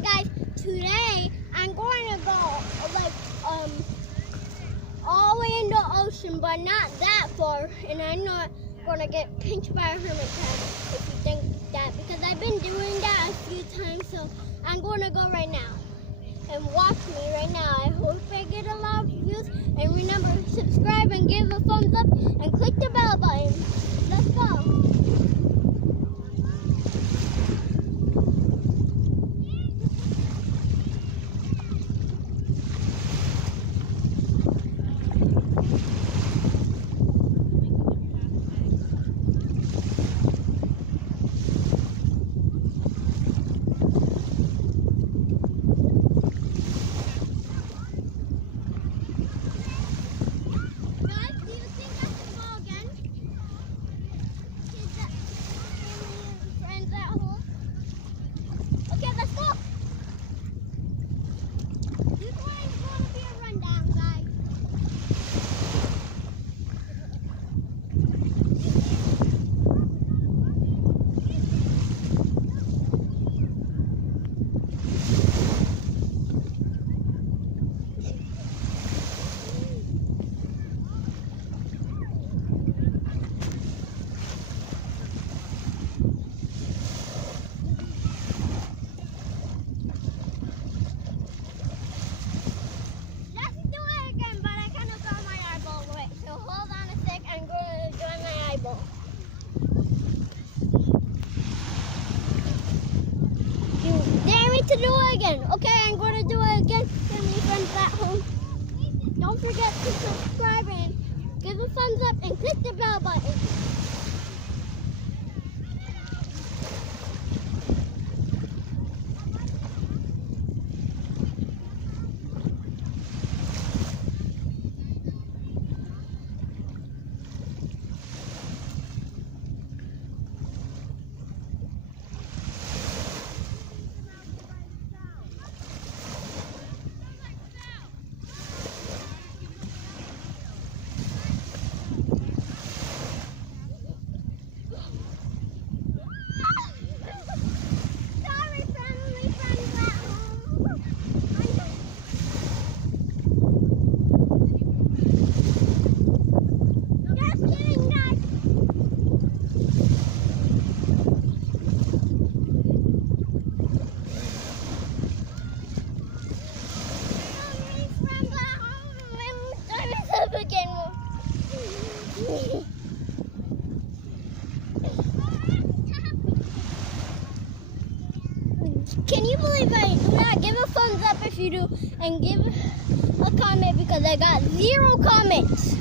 guys, today I'm going to go like all the way in the ocean, but not that far, and I'm not gonna get pinched by a hermit crab if you think that, because I've been doing that a few times. So I'm going to go right now, and watch me right now. I hope I get a lot of views, and remember, subscribe and give a thumbs up and click the bell button. Let's go. To do it again. Okay, I'm going to do it again. Family friends at home, don't forget to subscribe and give a thumbs up and click the bell button. Can you believe I do not? Give a thumbs up if you do, and give a comment because I got 0 comments.